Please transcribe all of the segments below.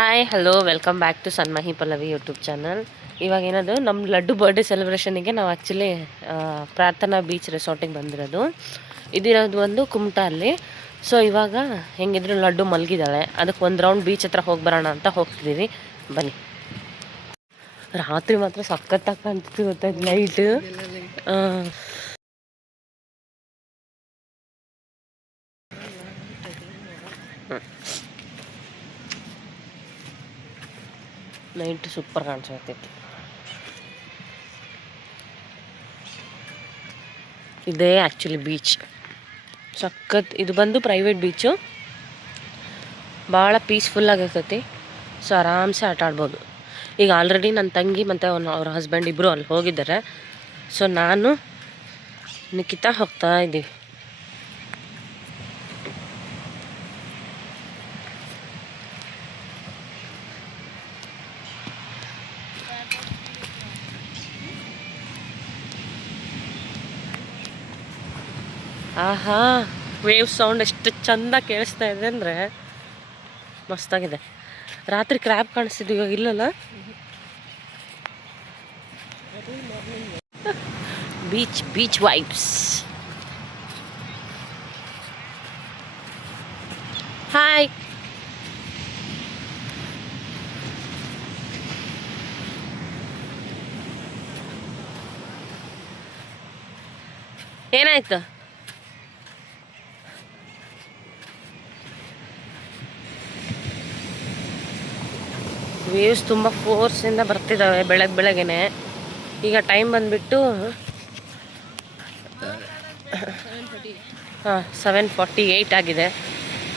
Hi hello welcome back to Sanmahi Pallavi YouTube channel. ಇವಾಗ ಏನದು ನಮ್ಮ ಲಡ್ಡು ಬರ್ಡೇ ಸೆಲೆಬ್ರೇಷನಿಗೆ ನಾವು ಆ್ಯಕ್ಚುಲಿ ಪ್ರಾರ್ಥನಾ ಬೀಚ್ ರೆಸಾರ್ಟಿಗೆ ಬಂದಿರೋದು. ಇದಿರೋದು ಒಂದು ಕುಮಟಾ ಅಲ್ಲಿ. ಸೊ ಇವಾಗ ಹೆಂಗಿದ್ರು ಲಡ್ಡು ಮಲಗಿದ್ದಾಳೆ, ಅದಕ್ಕೆ ಒಂದು ರೌಂಡ್ ಬೀಚ್ ಹತ್ರ ಹೋಗಿ ಬರೋಣ ಅಂತ ಹೋಗ್ತಿದ್ದೀವಿ. ಬನ್ನಿ. ರಾತ್ರಿ ಮಾತ್ರ ಸಖತ್ತಾಗಿ ಕಾಣ್ತಿತ್ತು ಗೊತ್ತಾಯ್ತು ಲೈಟ್. Night super ಕಾಣಿಸ್ತೈತಿ. ಇದೇ ಆ್ಯಕ್ಚುಲಿ ಬೀಚ್ ಸಖತ್. ಇದು ಬಂದು ಪ್ರೈವೇಟ್ ಬೀಚು, ಭಾಳ ಪೀಸ್ಫುಲ್ಲಾಗಿರ್ತೈತಿ. ಸೊ ಆರಾಮ್ಸೆ ಆಟ ಆಡ್ಬೋದು. ಈಗ ಆಲ್ರೆಡಿ ನನ್ನ ತಂಗಿ ಮತ್ತು ಅವ್ರ ಹಸ್ಬೆಂಡ್ ಇಬ್ಬರು ಅಲ್ಲಿ ಹೋಗಿದ್ದಾರೆ. ಸೊ ನಾನು ನಿಖಿತಾ ಹೋಗ್ತಾ ಇದ್ದೀವಿ. ಆಹಾ, ವೇವ್ ಸೌಂಡ್ ಎಷ್ಟು ಚಂದ ಕೇಳಿಸ್ತಾ ಇದೆ ಅಂದರೆ ಮಸ್ತಾಗಿದೆ. ರಾತ್ರಿ ಕ್ರ್ಯಾಬ್ ಕಾಣಿಸ್ತಿದ್ವಿ, ಇವಾಗ ಇಲ್ಲಲ್ಲ. Beach beach vibes. ಹಾಯ್. ಏನಾಯ್ತು? ವೇವ್ಸ್ ತುಂಬ ಫೋರ್ಸಿಂದ ಬರ್ತಿದ್ದಾವೆ ಬೆಳಗ್ಗೆನೆ. ಈಗ ಟೈಮ್ ಬಂದುಬಿಟ್ಟು 7:48 ಆಗಿದೆ.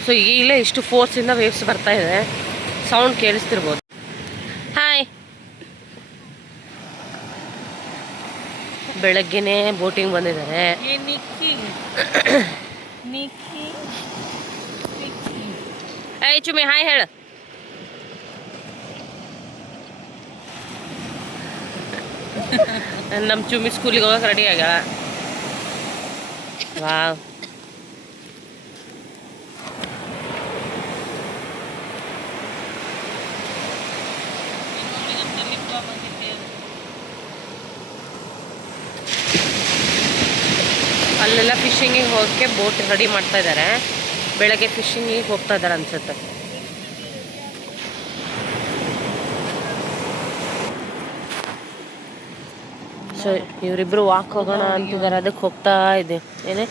ಸೊ ಈಗಲೇ ಇಷ್ಟು ಫೋರ್ಸಿಂದ ವೇವ್ಸ್ ಬರ್ತಾ ಇದೆ. ಸೌಂಡ್ ಕೇಳಿಸ್ತಿರ್ಬೋದು. ಹಾಯ್. ಬೆಳಗ್ಗೆನೆ ಬೋಟಿಂಗ್ ಬಂದಿದ್ದಾರೆ. ಏಯ್ ಚುಮ್ಮಿ ಹಾಯ್ ಹೇಳು. ನಮ್ಮ ಚುಮ್ಮಿ ಸ್ಕೂಲಿಗೆ ಹೋಗಕ್ಕೆ ರೆಡಿ ಆಗ್ಯಾಳ. ವಾವ್. ಅಲ್ಲೆಲ್ಲ ಫಿಶಿಂಗಿಗೆ ಹೋಗೋಕ್ಕೆ ಬೋಟ್ ರೆಡಿ ಮಾಡ್ತಾ ಇದ್ದಾರೆ. ಬೆಳಗ್ಗೆ ಫಿಶಿಂಗಿಗೆ ಹೋಗ್ತಾ ಇದ್ದಾರೆ ಅನ್ಸುತ್ತೆ. ಸೊ ಇವರಿಬ್ರು ವಾಕ್ ಹೋಗೋಣ ಅಂತಿದ್ದಾರೆ, ಅದಕ್ಕೆ ಹೋಗ್ತಾ ಇದೆ. ಏನೇ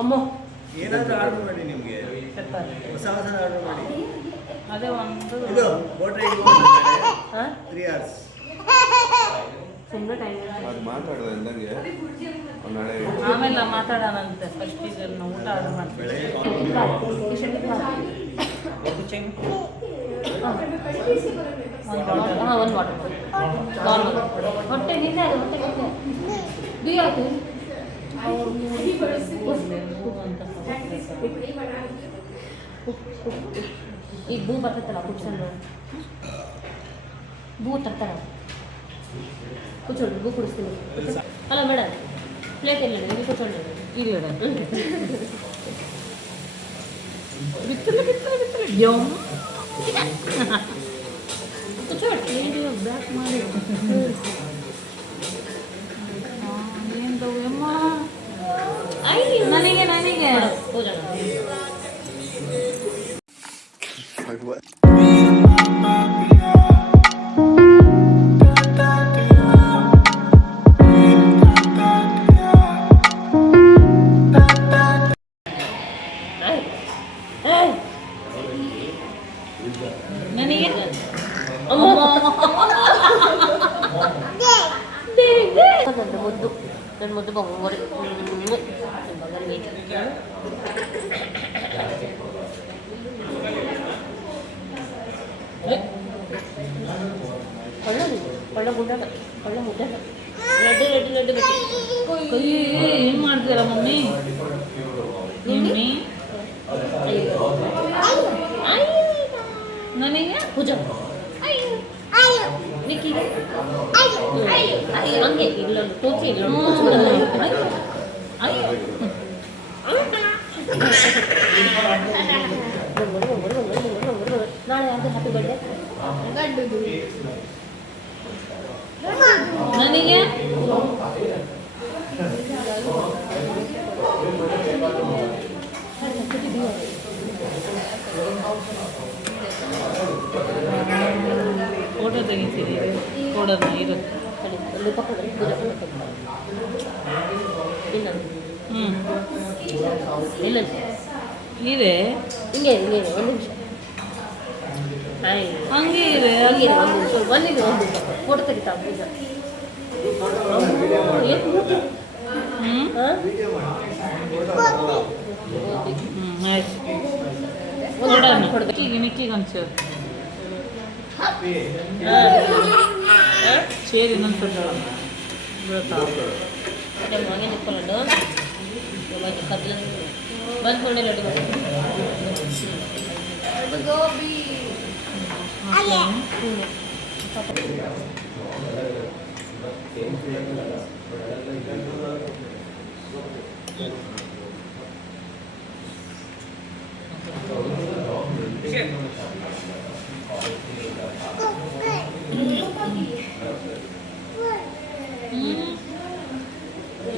ಅಮ್ಮ ಏನಾದರೂ ಆರ್ಡರ್ ಮಾಡಿ, ನಿಮಗೆ ಹೊಸ ಆರ್ಡರ್ ಮಾಡಿ. ಅದೇ ಒಂದು ಬೋಟ್ ರೈಡ್ 3 hours. ಸುಮ್ಮನೆ ಟೈಮ್ ಅದು ಮಾತಾಡೋದು ಎಲ್ಲರಿಗೆ ಆಮೇಲೆ ಮಾತಾಡೋಣಂತೆ. ಫಸ್ಟ್ ಈಗ ನಾವು ಊಟ ಆರ್ಡರ್ ಮಾಡ್ತೀವಿ. ಒಂದು ವಾಟರ್ ಹೊಟ್ಟೆ ನಿನ್ನೆ ಅದು ಹೊಟ್ಟೆ ಈಗ ಬೂ ಬರ್ತೈತಲ್ಲ ಕುಡ್ಸೋಣ. ಬೂ ತರ್ತಾರ ಕೂತ್ಕೊಳ್ಳಿ, ಬೂ ಕುಡಿಸ್ತೀನಿ. ಅಲ್ಲ ಮೇಡಮ್, ಪ್ಲೇಟ್ ಇಲ್ಲ ನೀವು ಕೂತ್ಕೊಳ್ಳಿ. ಇಲ್ಲ ಬಿತ್ತಲೆ ಬಿತ್ತಲೆ ಬಿತ್ತಲೆ ಯಮ್ ಕೂತ್ಕೊಳ್ಳಿ. ಬ್ಯಾಕ್ ಮಾಡಿ ಏನು ಅಮ್ಮ ನನಗೆ ನನಗೆ ಹೋಗೋಣ. ನನಗೆ ನನ್ನ ಮುದ್ದು ಬಂಗೋರಿ ಕೊಳ್ಳ ಗುಂಡ ಕೊಳ್ಳ ಮುದ್ದೆ ಲಡ್ಡು ಲಡ್ಡು ಲಡ್ಡು ಬೇಕು. ಕೈ ಏನು ಮಾಡ್ತೀರ ಮಮ್ಮಿ? ಮಮ್ಮಿ ಪೂಜಾ ನಿಕ್ಕಿಗೆ ಹಂಗೆ ಇಲ್ಲೊಂದು ತೋಚಿ ಇಲ್ಲೊಂದು ನಾಳೆ ಯಾವುದು ಹ್ಯಾಪಿ ಬರ್ಡೇ ನನಗೆ ಫೋಟೋ ತೆಗಿತೀರಿ ಕೊಡೋಣ ಇರುತ್ತೆ ಇಲ್ಲ ಇದೆ ಹಿಂಗೆ ಹಿಂಗೆ ಒಂದು ನಿಮಿಷ ಹಂಗೆ ಇದೆ ಹಂಗೆ ಒಂದು ಫೋಟೋ ತೆಗಿತಾ ಪೂಜಾ ಆಯ್ತು ಕೊಡೋಣ ನಿಕ್ಕಿಗೆ ಒಂಚೂರು ಸೇರಿ ಇನ್ನೊಂದು ಹಾಗೆ ನಿಂತ್ಕೊಳ್ಳೋದು ಕತ್ಲ ಬಂದು ನೋಡಿ ಲಡ್ಡು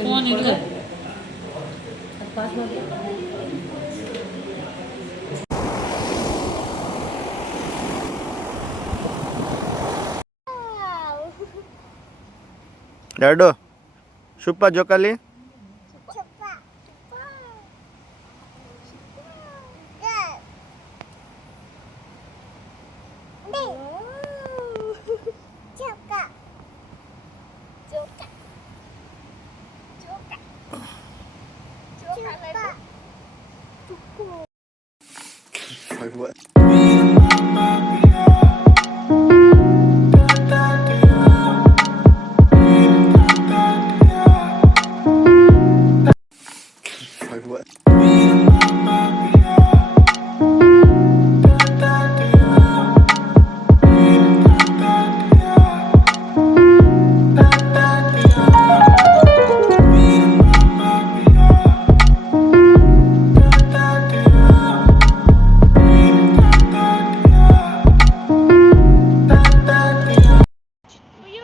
ಫೋನ್ ಇಲ್ಲ ಪಾಸ್ ಮಾಡಿ ಲಡ್ಡು ಶುಪ್ಪ ಜೋಕಾಲಿ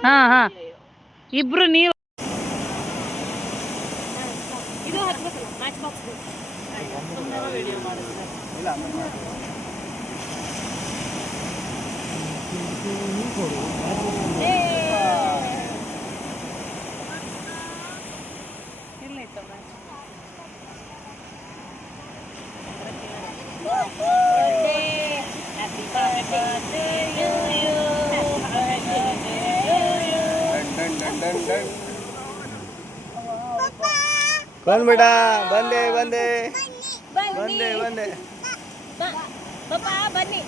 ಹಾಂ ಹಾಂ ಇಬ್ರು ನೀವು ಇದು ಹತ್ಬೇಕಲ್ಲ ಮ್ಯಾಚ್ ಬಾಕ್ಸ್ ವಿಡಿಯೋ ಮಾಡಿದ್ರೆ ಎಲ್ಲೈತ ಮ್ಯಾಚ್ ಹ್ಯಾಪಿ ಬರ್ತ್ಡೇ ಬಂದ್ ಬೇಡ ಬಂದೆ ಬಂದೆ ಬಂದೆ ಬಂದೆ ಪಪ್ಪ ಬನ್ನಿ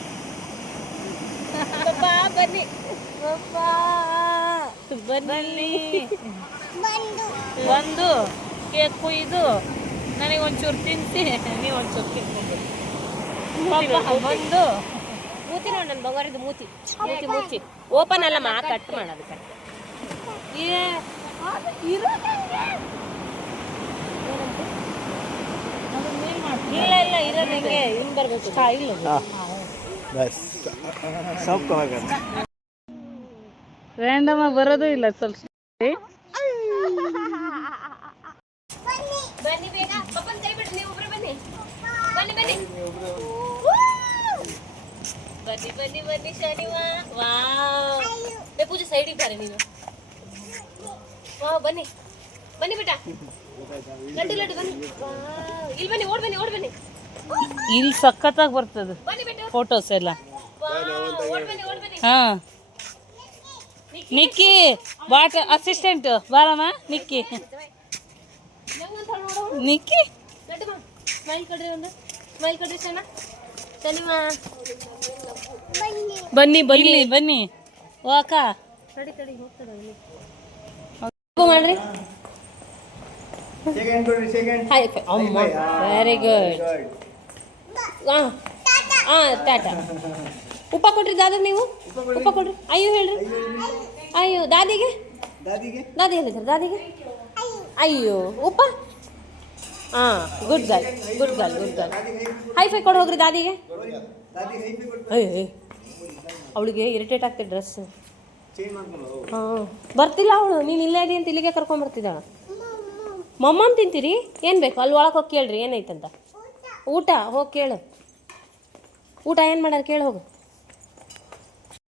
ಪಪ್ಪ ಬನ್ನಿ ಪಪ್ಪ ಬನ್ನಿ ಒಂದು ಕೇಕ್ ಕುಯ್ದು ನನಗೆ ಒಂಚೂರು ತಿನ್ನಿಸಿ ನೀವು ಒಂಚೂರು ತಿನ್ಕೊಂಡು ಬಂದು ಮೂತಿ ನೋಡಿ ನನ್ನ ಬಂಗಾರದ್ದು ಮೂತಿ ಮೂತಿ ಮುಚ್ಚಿ ಓಪನ್ ಅಲ್ಲಮ್ಮ ಕಟ್ ಮಾಡೋದು ಕಟ್ ಇಲ್ಲ ಇಲ್ಲ ಇರೋದು ಹೆಂಗೆ ಹಿಂಗೆ ಬರಬೇಕು ಇಲ್ಲ ಬಸ್ ಸೊಪ್ಪು ರ್ಯಾಂಡಮ್ ಆಗಿ ಬರೋದು ಇಲ್ಲ ಸ್ವಲ್ಪ ಬನ್ನಿ ಬೇಗ ಪಪ್ಪನ ಕೈ ಬಿಟ್ಟು ನೀವು ಒಬ್ರು ಬನ್ನಿ ಬನ್ನಿ ಬನ್ನಿ ಬನ್ನಿ ಬನ್ನಿ ಬನ್ನಿ ಶನಿವಾರ ವಾವ್ ಪೂಜೆ ಸೈಡಿಗೆ ಬಾರೆ ನೀನು ವಾವ್ ಬನ್ನಿ ಬನ್ನಿ ಬೇಟ ಲಡ್ಡು ಲಡ್ಡು ಬನ್ನಿ ವಾವ್ ಇಲ್ಲಿ ಬನ್ನಿ ಓಡ್ ಬನ್ನಿ ಓಡ್ ಬನ್ನಿ ಇಲ್ಲಿ ಸಖತ್ತಾಗಿ ಬರ್ತದೆ ಬನ್ನಿ ಬೇಟ ಫೋಟೋಸ್ ಎಲ್ಲ ವಾವ್ ಓಡ್ ಬನ್ನಿ ಓಡ್ ಬನ್ನಿ ಹಾಂ ನಿಕ್ಕಿ ಬಾಟ ಅಸಿಸ್ಟೆಂಟ್ ಬಾರಮ್ಮ ನಿಕ್ಕಿ ನಿಕ್ಕಿ ಲಡ್ಡು ಮಾ ಸ್ಮೈಲ್ ಕೊಡ್ರಿ ಒಂದು ಸ್ಮೈಲ್ ಕೊಡ್ರಿ ಶನ ಶನಿವಾ ಬನ್ನಿ ಬನ್ನಿ ಬನ್ನಿ ಓಕ ತಡಿ ತಡಿ ಹೋಗ್ತದ ಮಾಡ್ರಿ ಸೆಕೆಂಡ್ ಕೊಡ್ರಿ ಸೆಕೆಂಡ್ ಹೈ ವೆರಿ ಗುಡ್ ಹಾಂ ಹಾಂ ಟಾಟಾ ಉಪ್ಪ ಕೊಟ್ರಿ ದಾದಾಗ ನೀವು ಉಪ್ಪ ಕೊಡ್ರಿ ಅಯ್ಯೋ ಹೇಳ್ರಿ ಅಯ್ಯೋ ದಾದಿಗೆ ದಾದಿ ಹೇಳಿದ್ರು ದಾದಿಗೆ ಅಯ್ಯೋ ಉಪ್ಪ ಹಾಂ good girl good girl good girl high five ಕೊಡು ಹೋಗ್ರಿ ದಾದಿಗೆ ಅಯ್ಯೋ ಅವಳಿಗೆ ಇರಿಟೇಟ್ ಆಗ್ತದೆ ಡ್ರೆಸ್ ಹಾಂ ಬರ್ತಿಲ್ಲ ಅವಳು ನೀನು ಇಲ್ಲೇ ಇದೀ ಅಂತ ಇಲ್ಲಿಗೆ ಕರ್ಕೊಂಬರ್ತಿದ್ದಾಳ ಮಮ್ಮನ್ ತಿಂತೀರಿ ಏನು ಬೇಕು ಅಲ್ಲಿ ಒಳಗೆ ಹೋಗಿ ಕೇಳ್ರಿ ಏನೈತಂತ ಊಟ ಹೋಗಿ ಕೇಳು ಊಟ ಏನು ಮಾಡ್ಯಾರ ಕೇಳಿ ಹೋಗು